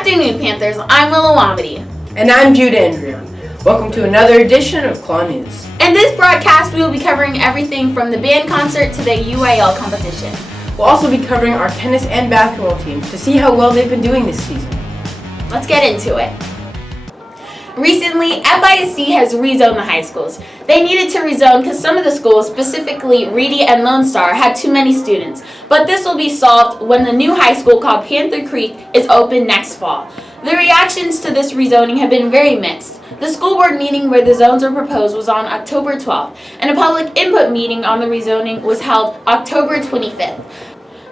afternoon, Panthers. I'm Willow Wamedy. And I'm Jude Andreon. Welcome to another edition of KLAW News. In this broadcast, we will be covering everything from the band concert to the UIL competition. We'll also be covering our tennis and basketball teams to see how well they've been doing this season. Let's get into it. Recently, FISD has rezoned the high schools. They needed to rezone because some of the schools, specifically Reedy and Lone Star, had too many students. But this will be solved when the new high school called Panther Creek is open next fall. The reactions to this rezoning have been very mixed. The school board meeting where the zones were proposed was on October 12th, and a public input meeting on the rezoning was held October 25th.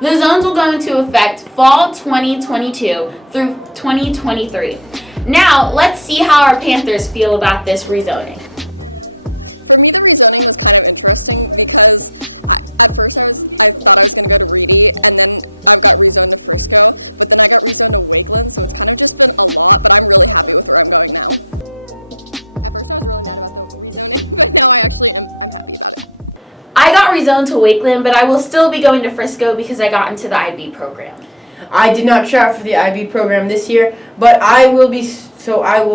The zones will go into effect fall 2022 through 2023. Now, let's see how our Panthers feel about this rezoning. I got rezoned to Wakeland, but I will still be going to Frisco because I got into the IB program. I did not try out for the IB program this year, but I will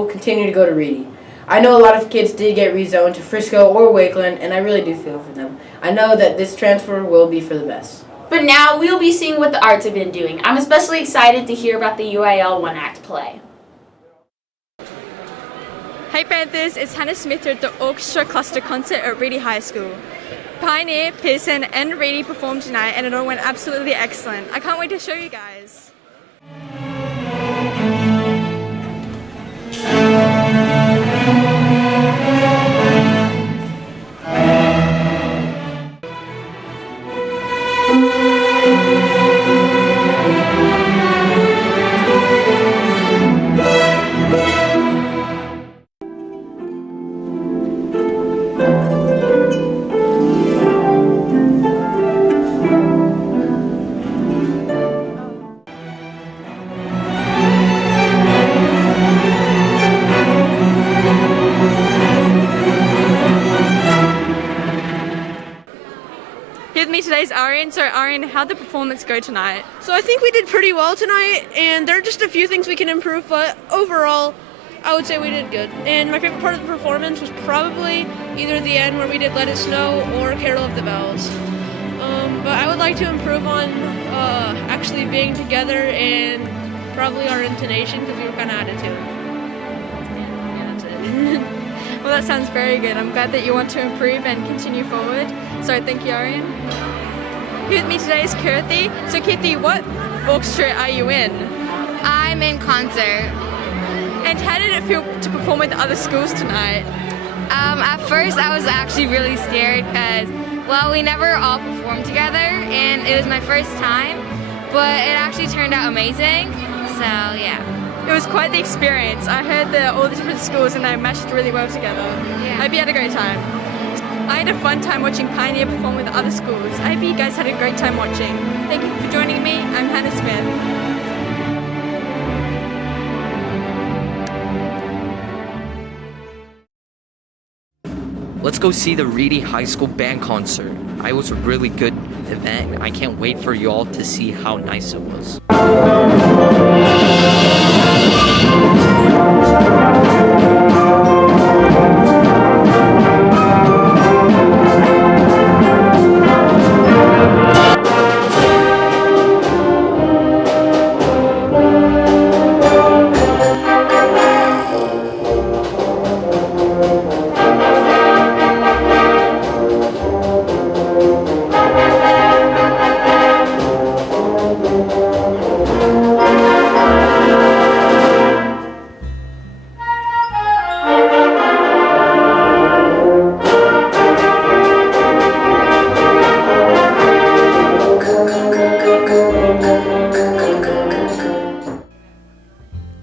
continue to go to Reedy. I know a lot of kids did get rezoned to Frisco or Wakeland, and I really do feel for them. I know that this transfer will be for the best. But now we'll be seeing what the arts have been doing. I'm especially excited to hear about the UIL one-act play. Hey Panthers, it's Hannah Smith at the Orchestra Cluster Concert at Reedy High School. Pioneer, Pearson and Reedy performed tonight and it all went absolutely excellent. I can't wait to show you guys. With me today is Arian. So Arian, how'd the performance go tonight? So I think we did pretty well tonight, and there are just a few things we can improve, but overall, I would say we did good. And my favorite part of the performance was probably either the end where we did Let It Snow or Carol of the Bells. But I would like to improve on actually being together and probably our intonation because we were kind of out of tune. Yeah, that's it. Well, that sounds very good. I'm glad that you want to improve and continue forward. So thank you, Arian. Here with me today is Kirthi. So Kirthi, what orchestra are you in? I'm in concert. And how did it feel to perform with other schools tonight? At first I was actually really scared because, well, we never all performed together and it was my first time, but it actually turned out amazing, so yeah. It was quite the experience. I heard all the different schools and they meshed really well together. Yeah. I hope you had a great time. I had a fun time watching Pioneer perform with other schools. I hope you guys had a great time watching. Thank you for joining me. I'm Hannah Smith. Let's go see the Reedy High School band concert. It was a really good event. I can't wait for you all to see how nice it was.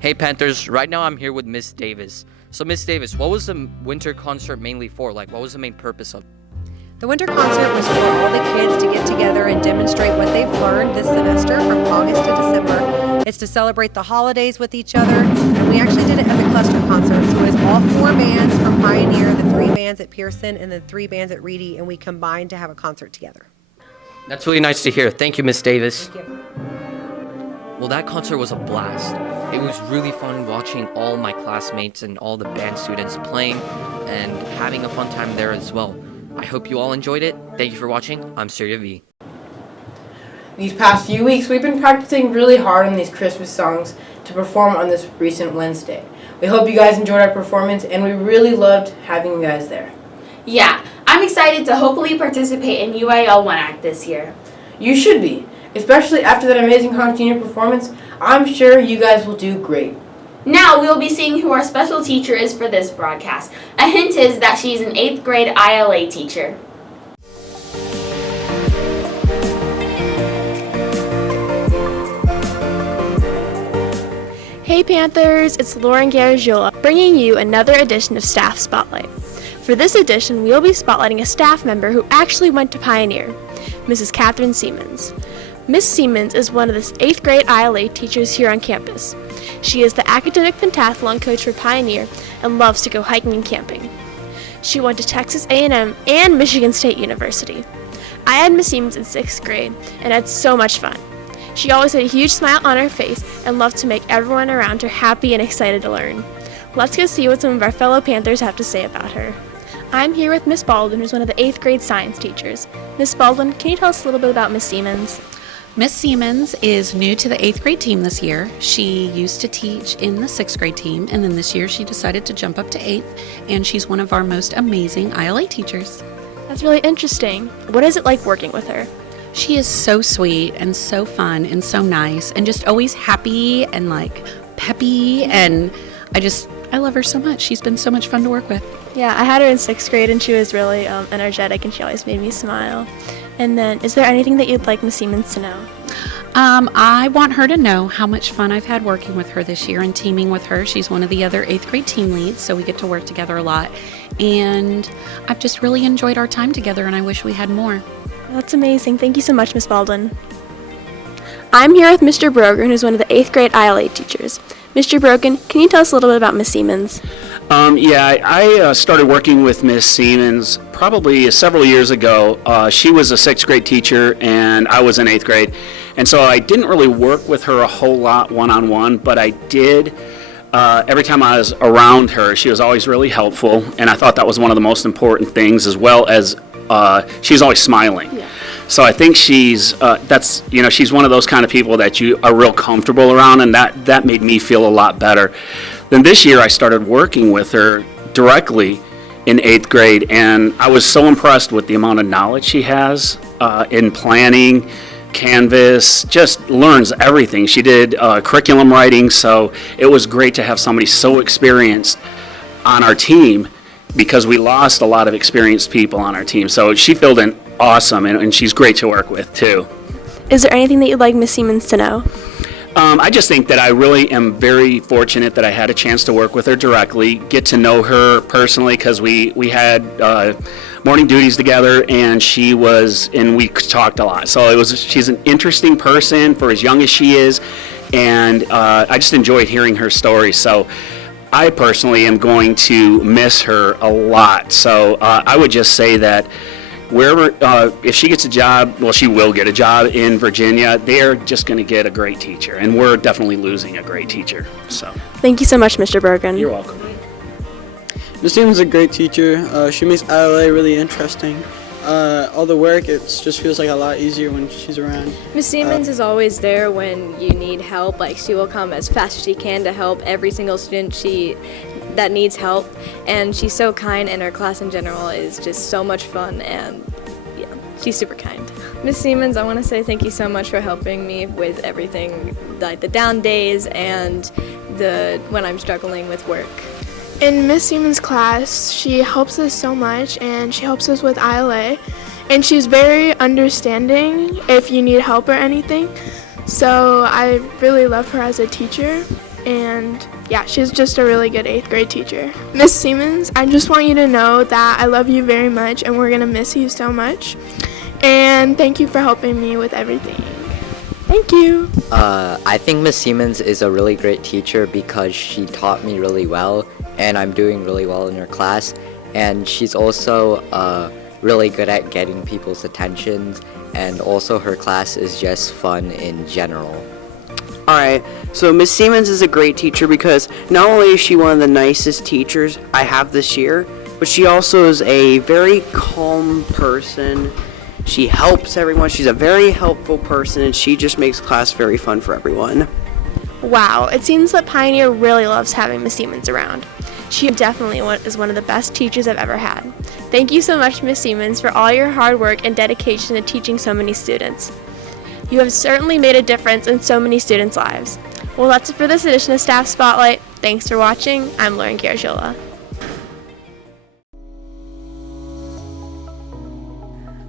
Hey Panthers, right now I'm here with Miss Davis. So Miss Davis, what was the winter concert mainly for? Like, what was the main purpose of it? The winter concert was for all the kids to get together and demonstrate what they've learned this semester from August to December. It's to celebrate the holidays with each other, and we actually did it as a cluster concert. So it was all 4 bands from Pioneer, the 3 bands at Pearson, and the 3 bands at Reedy, and we combined to have a concert together. That's really nice to hear. Thank you, Miss Davis. Thank you. Well, that concert was a blast. It was really fun watching all my classmates and all the band students playing and having a fun time there as well. I hope you all enjoyed it. Thank you for watching. I'm Surya V. These past few weeks, we've been practicing really hard on these Christmas songs to perform on this recent Wednesday. We hope you guys enjoyed our performance, and we really loved having you guys there. Yeah, I'm excited to hopefully participate in UIL 1 Act this year. You should be, especially after that amazing Honk Junior performance. I'm sure you guys will do great. Now we'll be seeing who our special teacher is for this broadcast. A hint is that she's an 8th grade ILA teacher. Hey Panthers, it's Lauren Garagiola bringing you another edition of Staff Spotlight. For this edition, we will be spotlighting a staff member who actually went to Pioneer, Mrs. Catherine Siemens. Miss Siemens is one of the 8th grade ILA teachers here on campus. She is the academic pentathlon coach for Pioneer and loves to go hiking and camping. She went to Texas A&M and Michigan State University. I had Miss Siemens in 6th grade and had so much fun. She always had a huge smile on her face and loved to make everyone around her happy and excited to learn. Let's go see what some of our fellow Panthers have to say about her. I'm here with Miss Baldwin, who's one of the 8th grade science teachers. Miss Baldwin, can you tell us a little bit about Miss Siemens? Miss Siemens is new to the 8th grade team this year. She used to teach in the 6th grade team, and then this year she decided to jump up to 8th, and she's one of our most amazing ILA teachers. That's really interesting. What is it like working with her? She is so sweet and so fun and so nice and just always happy and like peppy, and I love her so much. She's been so much fun to work with. Yeah, I had her in 6th grade and she was really energetic and she always made me smile. And then, is there anything that you'd like Miss Siemens to know? I want her to know how much fun I've had working with her this year and teaming with her. She's one of the other 8th grade team leads, so we get to work together a lot. And I've just really enjoyed our time together, and I wish we had more. That's amazing. Thank you so much, Miss Baldwin. I'm here with Mr. Brogan, who's one of the 8th grade ILA teachers. Mr. Brogan, can you tell us a little bit about Miss Siemens? I started working with Miss Siemens probably several years ago. She was a 6th grade teacher and I was in 8th grade. And so I didn't really work with her a whole lot one-on-one, but I did. Every time I was around her, she was always really helpful. And I thought that was one of the most important things, as well as she's always smiling. Yeah. So I think she's one of those kind of people that you are real comfortable around, and that made me feel a lot better. Then this year I started working with her directly in 8th grade, and I was so impressed with the amount of knowledge she has in planning, Canvas, just learns everything. She did curriculum writing, so it was great to have somebody so experienced on our team, because we lost a lot of experienced people on our team. So she filled in awesome, and she's great to work with too. Is there anything that you'd like Miss Siemens to know? I just think that I really am very fortunate that I had a chance to work with her directly, get to know her personally, because we had morning duties together, and we talked a lot. So she's an interesting person for as young as she is, and I just enjoyed hearing her story. So I personally am going to miss her a lot. So I would just say that wherever, if she gets a job, well, she will get a job in Virginia, they're just going to get a great teacher, and we're definitely losing a great teacher. So thank you so much, Mr. Bergen. You're welcome. Miss Siemens is a great teacher. She makes ILA really interesting. All the work, it just feels like a lot easier when she's around. Miss Siemens is always there when you need help. Like, she will come as fast as she can to help every single student that needs help, and she's so kind, and her class in general is just so much fun, and yeah, she's super kind. Miss Siemens, I want to say thank you so much for helping me with everything, like the down days and when I'm struggling with work. In Miss Siemens' class, she helps us so much, and she helps us with ILA, and she's very understanding if you need help or anything. So I really love her as a teacher, and yeah, she's just a really good 8th grade teacher. Miss Siemens, I just want you to know that I love you very much, and we're gonna miss you so much. And thank you for helping me with everything. Thank you. I think Miss Siemens is a really great teacher because she taught me really well, and I'm doing really well in her class. And she's also really good at getting people's attentions, and also her class is just fun in general. Alright, so Miss Siemens is a great teacher because not only is she one of the nicest teachers I have this year, but she also is a very calm person. She helps everyone. She's a very helpful person, and she just makes class very fun for everyone. Wow, it seems that Pioneer really loves having Miss Siemens around. She definitely is one of the best teachers I've ever had. Thank you so much, Miss Siemens, for all your hard work and dedication to teaching so many students. You have certainly made a difference in so many students' lives. Well, that's it for this edition of Staff Spotlight. Thanks for watching. I'm Lauren Garagiola.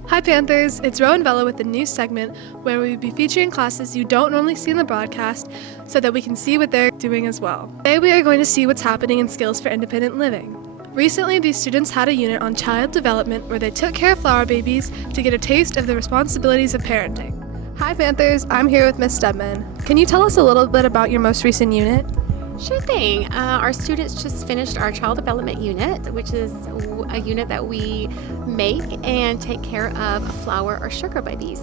Hi Panthers, it's Rowan Bella with a new segment where we'll be featuring classes you don't normally see in the broadcast so that we can see what they're doing as well. Today we are going to see what's happening in Skills for Independent Living. Recently, these students had a unit on child development where they took care of flower babies to get a taste of the responsibilities of parenting. Hi Panthers, I'm here with Miss Stedman. Can you tell us a little bit about your most recent unit? Sure thing. Our students just finished our child development unit, which is a unit that we make and take care of flower or sugar babies.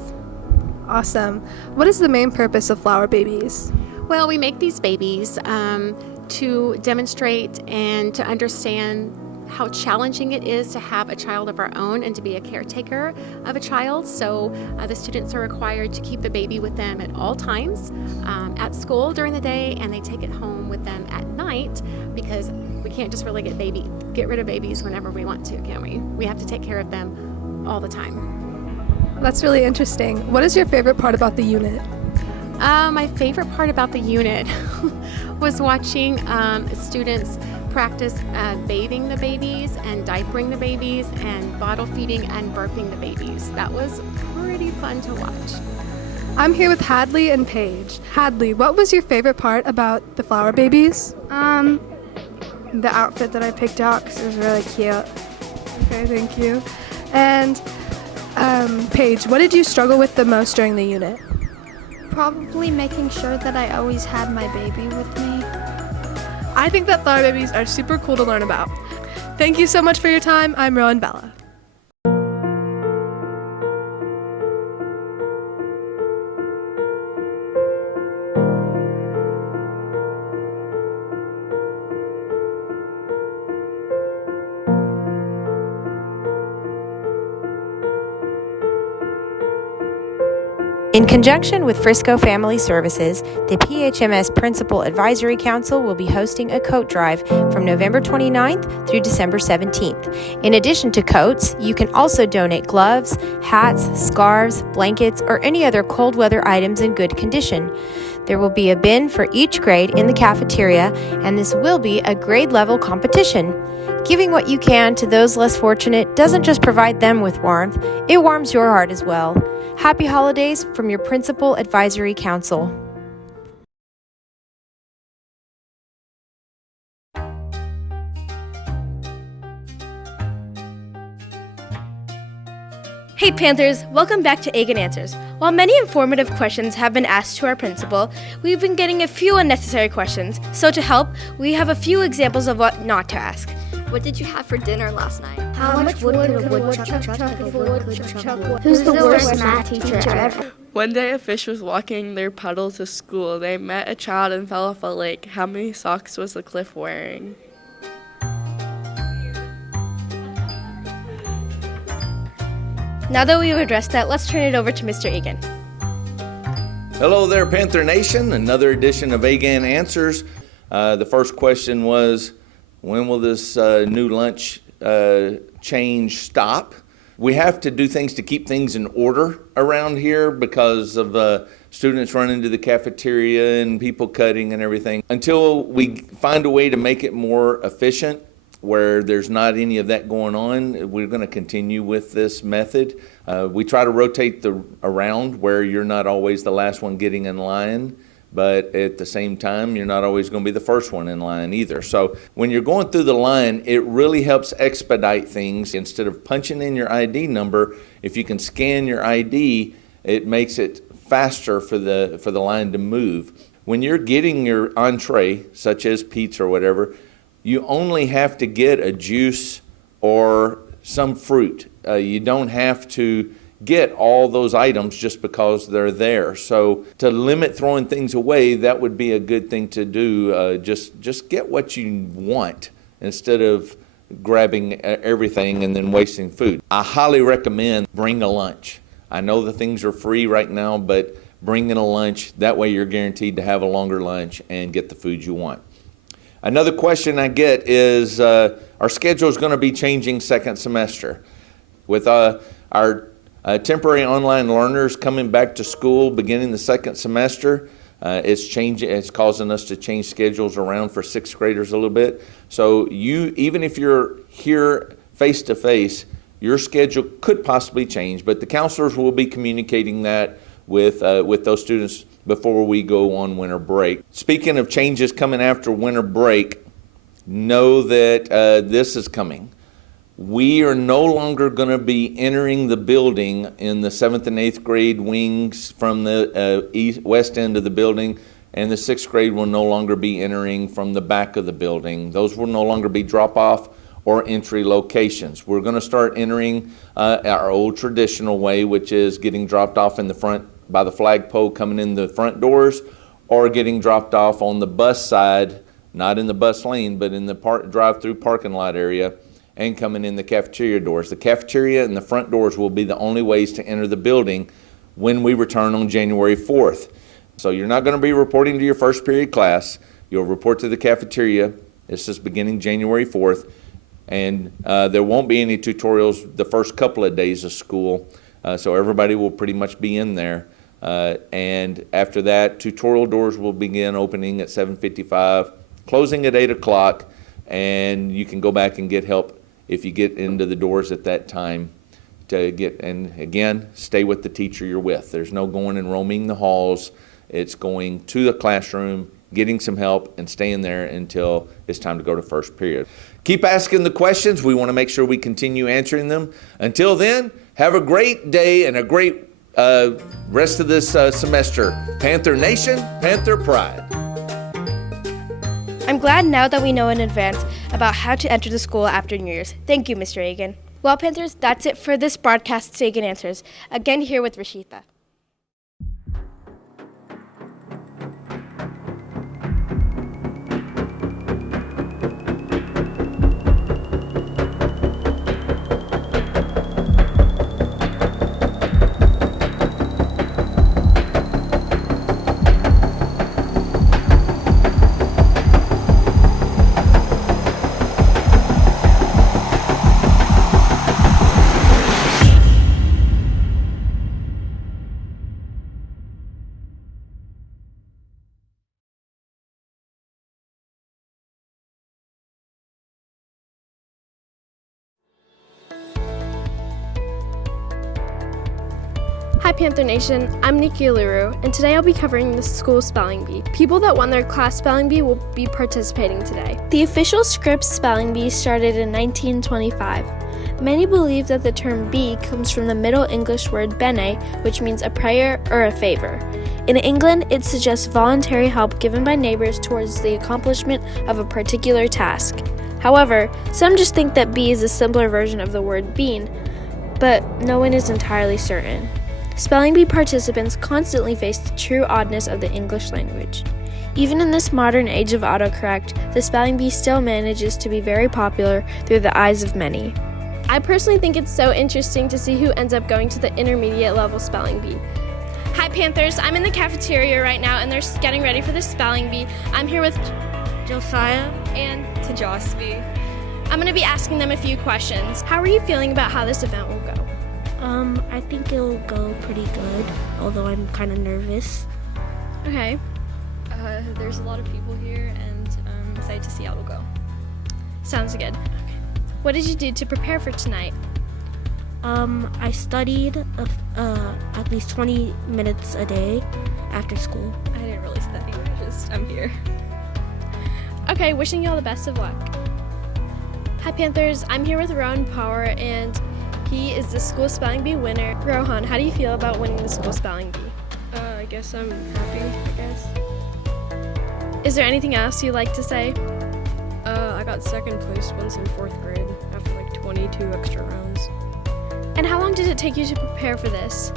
Awesome. What is the main purpose of flower babies? Well, we make these babies to demonstrate and to understand how challenging it is to have a child of our own and to be a caretaker of a child. So the students are required to keep the baby with them at all times, at school during the day, and they take it home with them at night because we can't just really get rid of babies whenever we want to, can we? We have to take care of them all the time. That's really interesting. What is your favorite part about the unit? My favorite part about the unit was watching students practice bathing the babies and diapering the babies and bottle feeding and burping the babies. That was pretty fun to watch. I'm here with Hadley and Paige. Hadley, what was your favorite part about the flower babies? The outfit that I picked out because it was really cute. Okay, thank you. And Paige, what did you struggle with the most during the unit? Probably making sure that I always had my baby with me. I think that flower babies are super cool to learn about. Thank you so much for your time. I'm Rowan Bella. In conjunction with Frisco Family Services, the PHMS Principal Advisory Council will be hosting a coat drive from November 29th through December 17th. In addition to coats, you can also donate gloves, hats, scarves, blankets, or any other cold weather items in good condition. There will be a bin for each grade in the cafeteria, and this will be a grade level competition. Giving what you can to those less fortunate doesn't just provide them with warmth, it warms your heart as well. Happy holidays from your Principal Advisory Council. Hey Panthers, welcome back to Egg and Answers. While many informative questions have been asked to our principal, we've been getting a few unnecessary questions. So to help, we have a few examples of what not to ask. What did you have for dinner last night? How much wood could a woodchuck chuck if a wood could chuck wood? Who's the worst math teacher ever? One day a fish was walking their puddle to school. They met a child and fell off a lake. How many socks was the cliff wearing? Now that we've addressed that, let's turn it over to Mr. Egan. Hello there, Panther Nation. Another edition of Egan Answers. The first question was, when will this new lunch change stop? We have to do things to keep things in order around here because of students running to the cafeteria and people cutting and everything. Until we find a way to make it more efficient, where there's not any of that going on, we're going to continue with this method. We try to rotate around where you're not always the last one getting in line, but at the same time, you're not always going to be the first one in line either. So when you're going through the line, it really helps expedite things. Instead of punching in your ID number, if you can scan your ID, it makes it faster for the line to move. When you're getting your entree, such as pizza or whatever, you only have to get a juice or some fruit. You don't have to get all those items just because they're there. So to limit throwing things away, that would be a good thing to do. Just get what you want instead of grabbing everything and then wasting food. I highly recommend bring a lunch. I know the things are free right now, but bring in a lunch. That way you're guaranteed to have a longer lunch and get the food you want. Another question I get is our schedule is going to be changing second semester. With our temporary online learners coming back to school beginning the second semester, it's causing us to change schedules around for sixth graders a little bit. So even if you're here face to face, your schedule could possibly change, but the counselors will be communicating that with those students before we go on winter break. Speaking of changes coming after winter break, know that this is coming. We are no longer going to be entering the building in the 7th and 8th grade wings from the west end of the building, and the 6th grade will no longer be entering from the back of the building. Those will no longer be drop-off or entry locations. We're going to start entering our old traditional way, which is getting dropped off in the front by the flagpole coming in the front doors, or getting dropped off on the bus side, not in the bus lane, but in the drive-through parking lot area, and coming in the cafeteria doors. The cafeteria and the front doors will be the only ways to enter the building when we return on January 4th. So you're not going to be reporting to your first period class. You'll report to the cafeteria. This is beginning January 4th. And there won't be any tutorials the first couple of days of school. So everybody will pretty much be in there. And after that, tutorial doors will begin opening at 7:55, closing at 8 o'clock. And you can go back and get help if you get into the doors at that time and again, stay with the teacher you're with. There's no going and roaming the halls. It's going to the classroom, getting some help, and staying there until it's time to go to first period. Keep asking the questions. We want to make sure we continue answering them. Until then, have a great day and a great rest of this semester. Panther Nation, Panther Pride. I'm glad now that we know in advance about how to enter the school after New Year's. Thank you, Mr. Egan. Well, Panthers, that's it for this broadcast, Egan Answers. Again, here with Rashida. Hi Panther Nation, I'm Nikki Leroux, and today I'll be covering the school spelling bee. People that won their class spelling bee will be participating today. The official Scripps spelling bee started in 1925. Many believe that the term bee comes from the Middle English word bene, which means a prayer or a favor. In England, it suggests voluntary help given by neighbors towards the accomplishment of a particular task. However, some just think that bee is a simpler version of the word bean, but no one is entirely certain. Spelling bee participants constantly face the true oddness of the English language. Even in this modern age of autocorrect, the spelling bee still manages to be very popular through the eyes of many. I personally think it's so interesting to see who ends up going to the intermediate level spelling bee. Hi Panthers, I'm in the cafeteria right now and they're getting ready for the spelling bee. I'm here with Josiah and Tajosvi. I'm going to be asking them a few questions. How are you feeling about how this event will go? I think it'll go pretty good, although I'm kind of nervous. Okay. There's a lot of people here, and I'm excited to see how it'll go. Sounds good. Okay. What did you do to prepare for tonight? I studied at least 20 minutes a day after school. I didn't really study, I'm here. Okay, wishing you all the best of luck. Hi Panthers, I'm here with Rohan Power, and he is the school spelling bee winner. Rohan, how do you feel about winning the school spelling bee? I guess I'm happy, I guess. Is there anything else you'd like to say? I got second place once in 4th grade after like 22 extra rounds. And how long did it take you to prepare for this?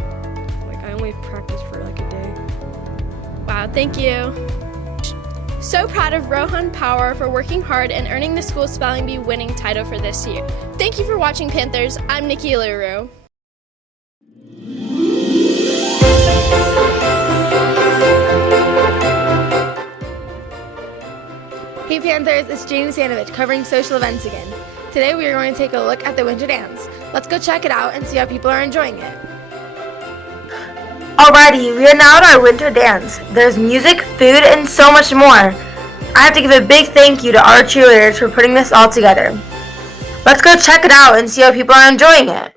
Like, I only practiced for like a day. Wow, thank you. So proud of Rohan Power for working hard and earning the school spelling bee winning title for this year. Thank you for watching Panthers. I'm Nikki Leroux. Hey Panthers, it's Jamie Sanovich covering social events again. Today we are going to take a look at the winter dance. Let's go check it out and see how people are enjoying it. Alrighty, we are now at our winter dance. There's music, food, and so much more. I have to give a big thank you to our cheerleaders for putting this all together. Let's go check it out and see how people are enjoying it.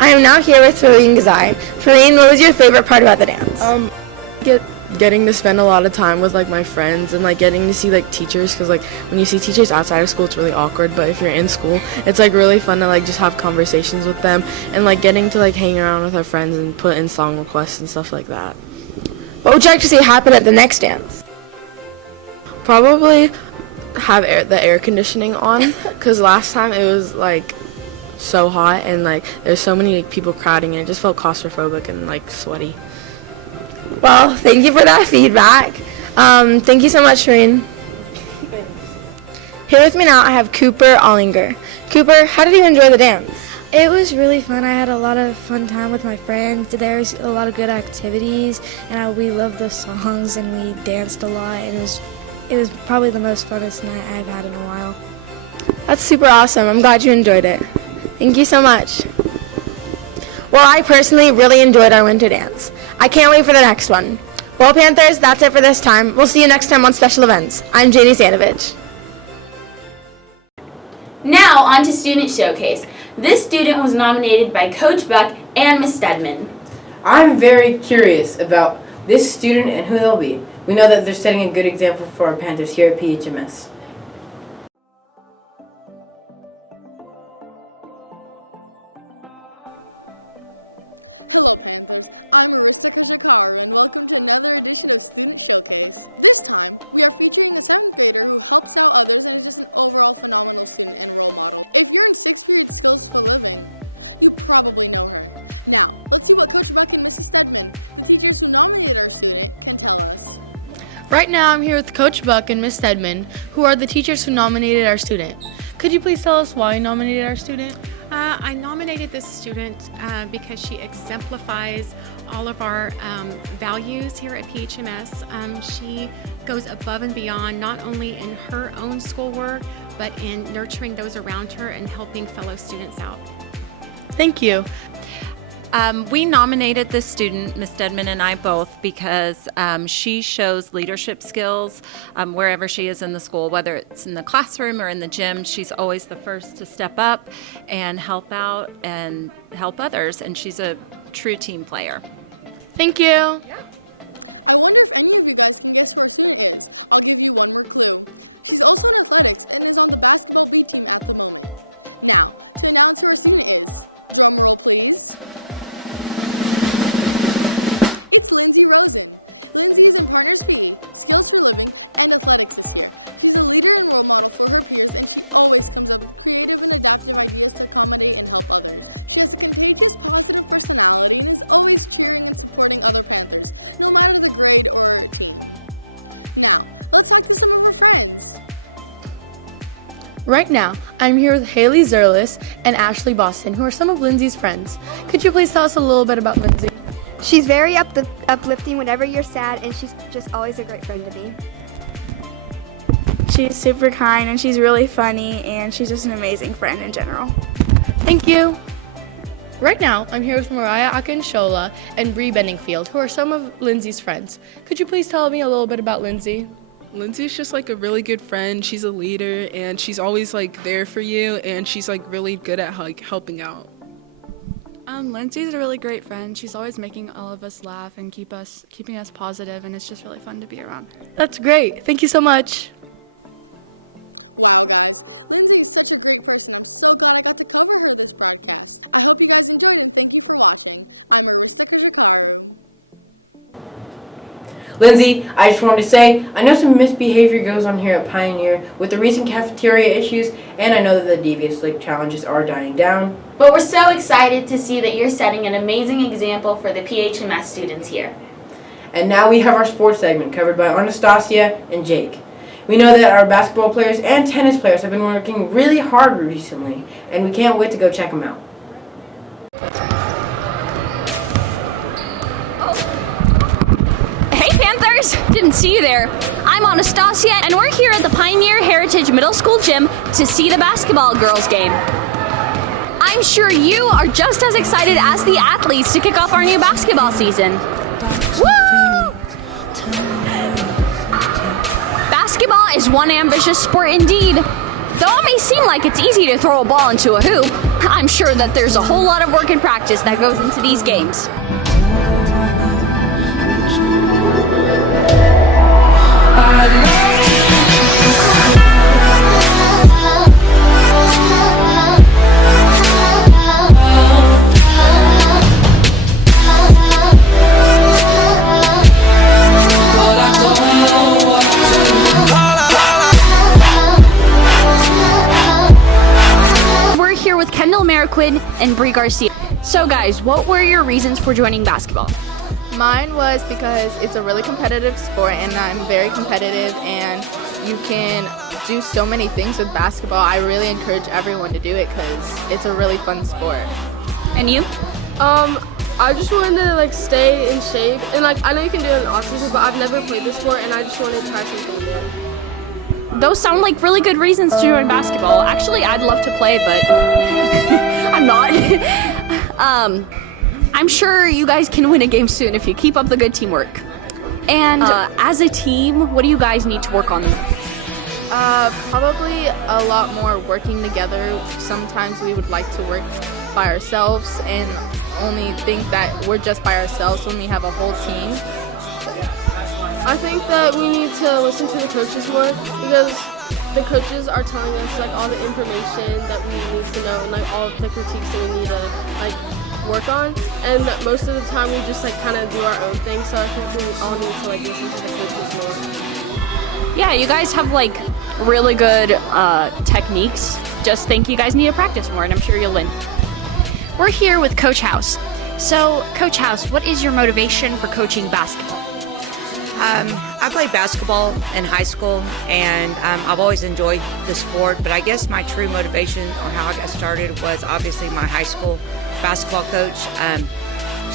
I am now here with Fareen Ghazai. Fareen, what was your favorite part about the dance? Getting to spend a lot of time with like my friends and like getting to see like teachers, because like when you see teachers outside of school it's really awkward, but if you're in school it's like really fun to like just have conversations with them and like getting to like hang around with our friends and put in song requests and stuff like that. What would you like to see happen at the next dance? Probably have the air conditioning on, because last time it was like so hot and like there's so many like, people crowding and it just felt claustrophobic and like sweaty. Well, thank you for that feedback. Thank you so much, Fareen. Here with me now I have Cooper Ollinger. Cooper, how did you enjoy the dance? It was really fun. I had a lot of fun time with my friends. There was a lot of good activities, and we loved the songs, and we danced a lot. And it was probably the most funnest night I've had in a while. That's super awesome. I'm glad you enjoyed it. Thank you so much. Well, I personally really enjoyed our winter dance. I can't wait for the next one. Well, Panthers, that's it for this time. We'll see you next time on Special Events. I'm Janie Sanovich. Now on to Student Showcase. This student was nominated by Coach Buck and Miss Stedman. I'm very curious about this student and who they'll be. We know that they're setting a good example for our Panthers here at PHMS. Right now I'm here with Coach Buck and Miss Stedman, who are the teachers who nominated our student. Could you please tell us why you nominated our student? I nominated this student because she exemplifies all of our values here at PHMS. She goes above and beyond, not only in her own schoolwork, but in nurturing those around her and helping fellow students out. Thank you. We nominated this student, Ms. Stedman and I both, because she shows leadership skills wherever she is in the school, whether it's in the classroom or in the gym. She's always the first to step up and help out and help others, and she's a true team player. Thank you. Right now, I'm here with Haley Zerlis and Ashley Boston, who are some of Lindsay's friends. Could you please tell us a little bit about Lindsay? She's very uplifting whenever you're sad, and she's just always a great friend to me. She's super kind, and she's really funny, and she's just an amazing friend in general. Thank you. Right now, I'm here with Mariah Akinshola and Bree Benningfield, who are some of Lindsay's friends. Could you please tell me a little bit about Lindsay? Lindsay's just like a really good friend. She's a leader, and she's always like there for you, and she's like really good at like helping out. Lindsay's a really great friend. She's always making all of us laugh and keeping us positive, and it's just really fun to be around. That's great. Thank you so much. Lindsay, I just wanted to say, I know some misbehavior goes on here at Pioneer with the recent cafeteria issues, and I know that the devious lake challenges are dying down. But we're so excited to see that you're setting an amazing example for the PHMS students here. And now we have our sports segment covered by Anastasia and Jake. We know that our basketball players and tennis players have been working really hard recently, and we can't wait to go check them out. Hey Panthers! Didn't see you there. I'm Anastasia, and we're here at the Pioneer Heritage Middle School gym to see the basketball girls game. I'm sure you are just as excited as the athletes to kick off our new basketball season. Woo! Basketball is one ambitious sport indeed. Though it may seem like it's easy to throw a ball into a hoop, I'm sure that there's a whole lot of work and practice that goes into these games. And Brie Garcia. So guys, what were your reasons for joining basketball? Mine was because it's a really competitive sport and I'm very competitive and you can do so many things with basketball. I really encourage everyone to do it because it's a really fun sport. And you? I just wanted to stay in shape and I know you can do it in off season, but I've never played this sport and I just wanted to try something new. Those sound like really good reasons to join basketball. Actually, I'd love to play, but I'm not. I'm sure you guys can win a game soon if you keep up the good teamwork. And as a team, what do you guys need to work on? Probably a lot more working together. Sometimes we would like to work by ourselves and only think that we're just by ourselves when we have a whole team. I think that we need to listen to the coaches more because the coaches are telling us all the information that we need to know and all of the critiques that we need to work on. And most of the time we just kind of do our own thing. So I think we all need to listen to the coaches more. Yeah, you guys have really good techniques. Just think you guys need to practice more, and I'm sure you'll win. We're here with Coach House. So, Coach House, what is your motivation for coaching basketball? I played basketball in high school, and I've always enjoyed the sport, but I guess my true motivation or how I got started was obviously my high school basketball coach.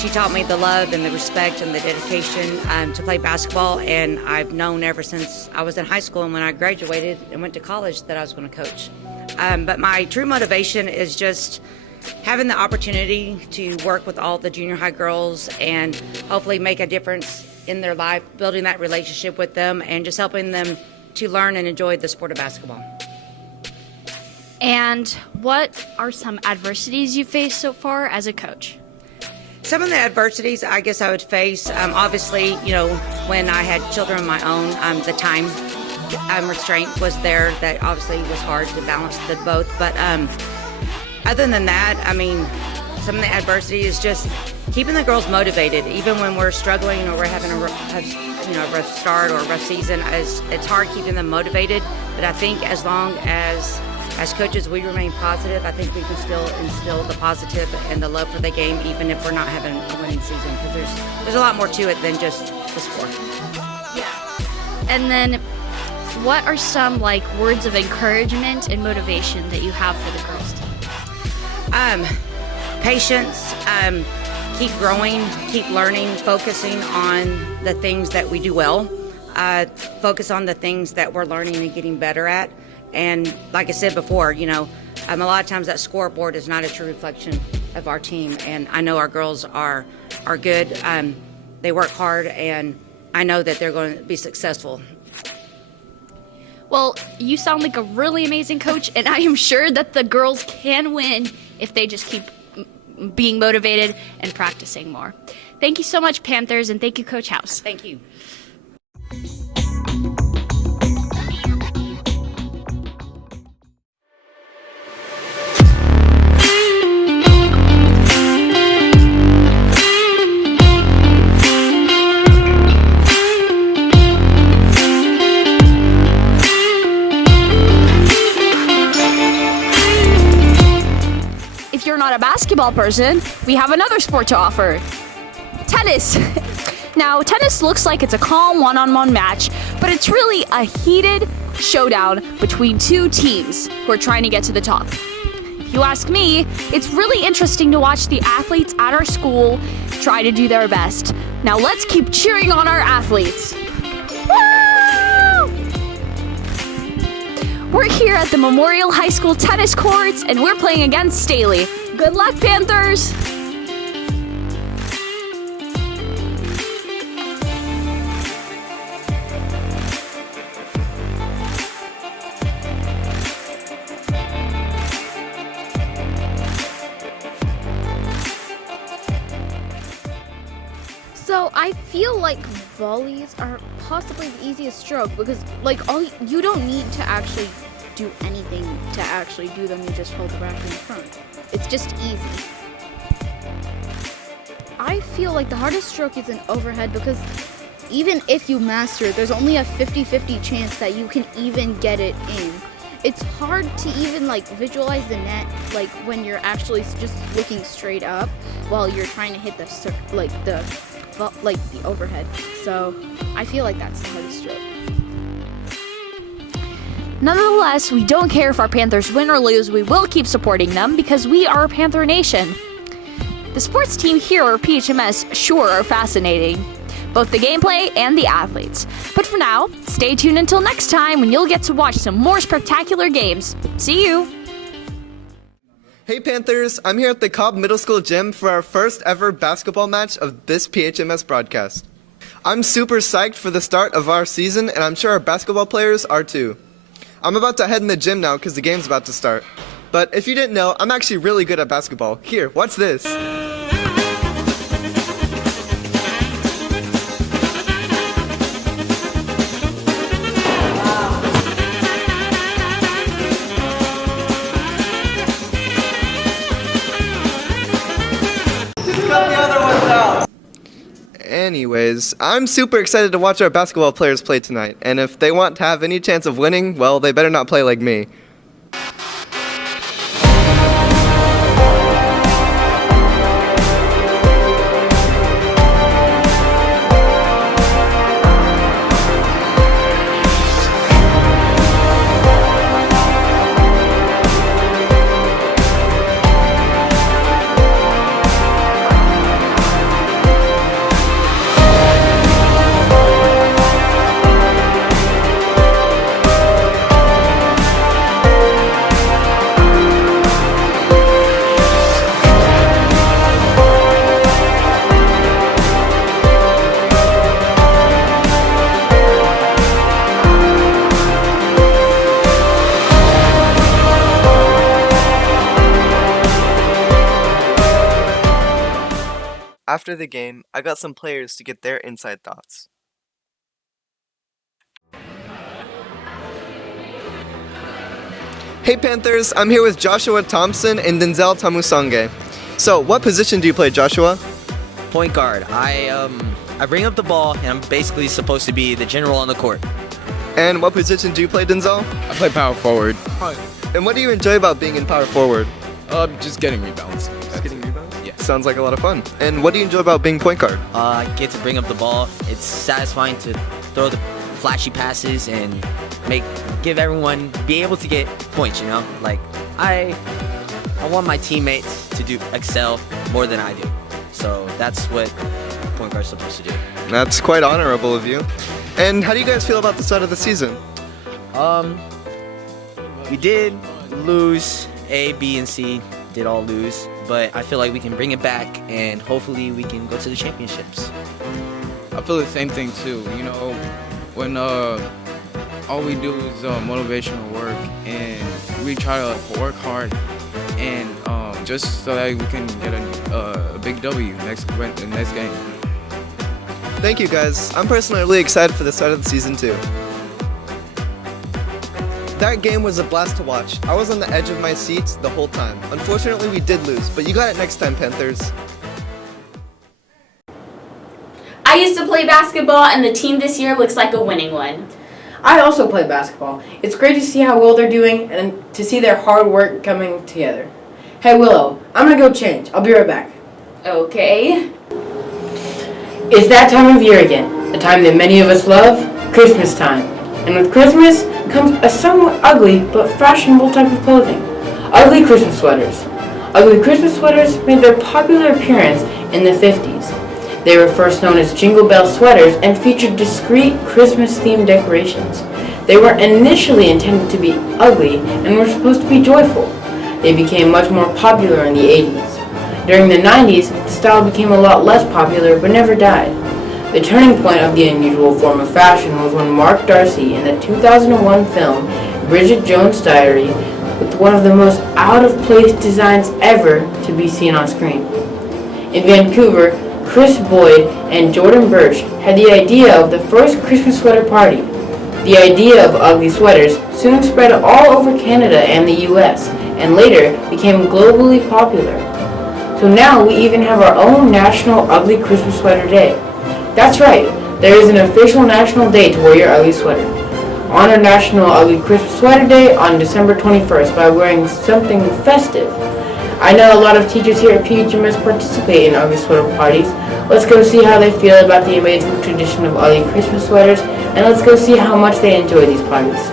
She taught me the love and the respect and the dedication to play basketball, and I've known ever since I was in high school and when I graduated and went to college that I was going to coach. But my true motivation is just having the opportunity to work with all the junior high girls and hopefully make a difference in their life, building that relationship with them and just helping them to learn and enjoy the sport of basketball. And what are some adversities you've faced so far as a coach? Some of the adversities I guess I would face, obviously, when I had children of my own, the time restraint was there. That obviously was hard to balance the both. But other than that, some of the adversity is just keeping the girls motivated, even when we're struggling or we're having a rough start or a rough season. It's hard keeping them motivated. But I think as long as coaches we remain positive, I think we can still instill the positive and the love for the game, even if we're not having a winning season. Because there's a lot more to it than just the sport. Yeah. And then, what are some words of encouragement and motivation that you have for the girls team? Patience. Keep growing, keep learning, focusing on the things that we do well, focus on the things that we're learning and getting better at. And like I said before, a lot of times that scoreboard is not a true reflection of our team. And I know our girls are good. They work hard, and I know that they're going to be successful. Well, you sound like a really amazing coach, and I am sure that the girls can win if they just keep being motivated and practicing more. Thank you so much, Panthers, and thank you, Coach House. Thank you. basketball person, we have another sport to offer. Tennis. Now, tennis looks like it's a calm one-on-one match, but it's really a heated showdown between two teams who are trying to get to the top. If you ask me, it's really interesting to watch the athletes at our school try to do their best. Now let's keep cheering on our athletes. Woo! We're here at the Memorial High School tennis courts, and we're playing against Staley. Good luck, Panthers! So I feel like volleys are possibly the easiest stroke because like you don't need to actually do anything to actually do them. You just hold the racket in front. It's just easy. I feel like the hardest stroke is an overhead because even if you master it, there's only a 50-50 chance that you can even get it in. It's hard to even like visualize the net like when you're actually just looking straight up while you're trying to hit the overhead. So I feel like that's the hardest stroke. Nonetheless, we don't care if our Panthers win or lose. We will keep supporting them because we are Panther Nation. The sports team here at PHMS sure are fascinating, both the gameplay and the athletes. But for now, stay tuned until next time when you'll get to watch some more spectacular games. See you! Hey Panthers, I'm here at the Cobb Middle School gym for our first ever basketball match of this PHMS broadcast. I'm super psyched for the start of our season, and I'm sure our basketball players are too. I'm about to head in the gym now because the game's about to start. But if you didn't know, I'm actually really good at basketball. Here, watch this. Anyways, I'm super excited to watch our basketball players play tonight, and if they want to have any chance of winning, well, they better not play like me. After the game, I got some players to get their inside thoughts. Hey Panthers, I'm here with Joshua Thompson and Denzel Tamusange. So, what position do you play, Joshua? Point guard. I bring up the ball and I'm basically supposed to be the general on the court. And what position do you play, Denzel? I play power forward. And what do you enjoy about being in power forward? Just getting rebounds. Just getting rebounds? Yeah. Sounds like a lot of fun. And what do you enjoy about being point guard? I get to bring up the ball. It's satisfying to throw the flashy passes and give everyone, be able to get points, you know? Like, I want my teammates to excel more than I do. So that's what point guard's supposed to do. That's quite honorable of you. And how do you guys feel about the start of the season? We did lose. A, B, and C did all lose, but I feel like we can bring it back and hopefully we can go to the championships. I feel the same thing too. You know, when all we do is motivational work and we try to work hard and just so that we can get a big W next game. Thank you guys. I'm personally really excited for the start of the season too. That game was a blast to watch. I was on the edge of my seats the whole time. Unfortunately, we did lose, but you got it next time, Panthers. I used to play basketball, and the team this year looks like a winning one. I also play basketball. It's great to see how well they're doing and to see their hard work coming together. Hey Willow, I'm gonna go change. I'll be right back. Okay. It's that time of year again, a time that many of us love, Christmas time. And with Christmas comes a somewhat ugly but fashionable type of clothing, ugly Christmas sweaters. Ugly Christmas sweaters made their popular appearance in the 50s. They were first known as Jingle Bell sweaters and featured discreet Christmas-themed decorations. They were initially intended to be ugly and were supposed to be joyful. They became much more popular in the 80s. During the 90s, the style became a lot less popular but never died. The turning point of the unusual form of fashion was when Mark Darcy in the 2001 film Bridget Jones' Diary with one of the most out-of-place designs ever to be seen on screen. In Vancouver, Chris Boyd and Jordan Birch had the idea of the first Christmas sweater party. The idea of ugly sweaters soon spread all over Canada and the US, and later became globally popular. So now we even have our own National Ugly Christmas Sweater Day. That's right, there is an official national day to wear your ugly sweater. Honor National Ugly Christmas Sweater Day on December 21st by wearing something festive. I know a lot of teachers here at PHMS participate in ugly sweater parties. Let's go see how they feel about the amazing tradition of ugly Christmas sweaters, and let's go see how much they enjoy these parties.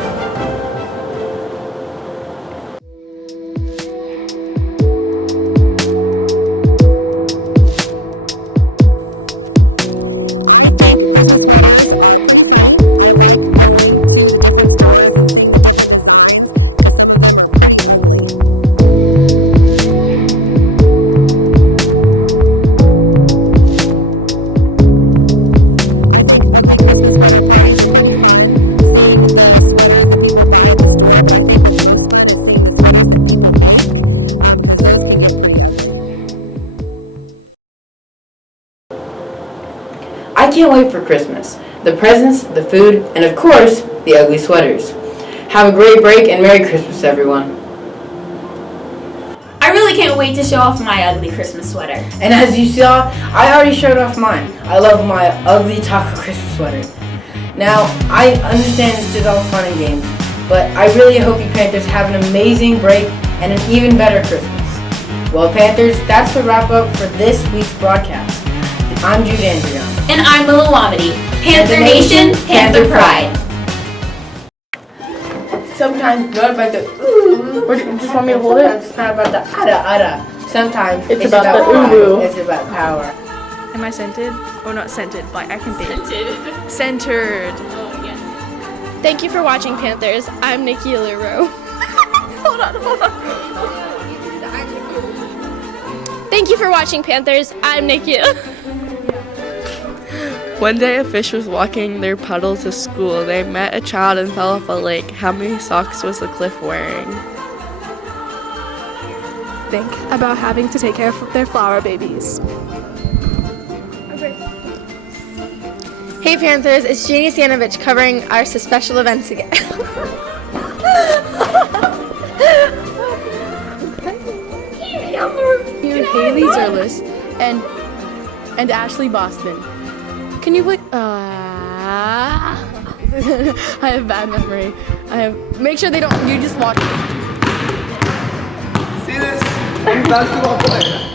I can't wait for Christmas. The presents, the food, and of course, the ugly sweaters. Have a great break and Merry Christmas, everyone. I really can't wait to show off my ugly Christmas sweater. And as you saw, I already showed off mine. I love my ugly taco Christmas sweater. Now, I understand it's just all fun and games, but I really hope you Panthers have an amazing break and an even better Christmas. Well, Panthers, that's the wrap up for this week's broadcast. I'm Jude Andreon. And I'm Willow Wamedy. Panther Nation, Panther Pride. Sometimes not about the ooh. Or do you just want me to hold it? It's not about the ada. Sometimes It's about the power. ooh. It's about power. Am I scented? Oh, not scented, but I can be. Centered. Oh, yes. Thank you for watching, Panthers. I'm Nikki Aluro. Hold on. Thank you for watching, Panthers. I'm Nikki. One day a fish was walking their puddle to school. They met a child and fell off a lake. How many socks was the cliff wearing? Think about having to take care of their flower babies. Hey Panthers, it's Jeannie Stanovich covering our special events again. Haley Zerlis and Ashley Boston. Can you put I have bad memory. Make sure they don't, you just watch. See this? I'm a basketball player.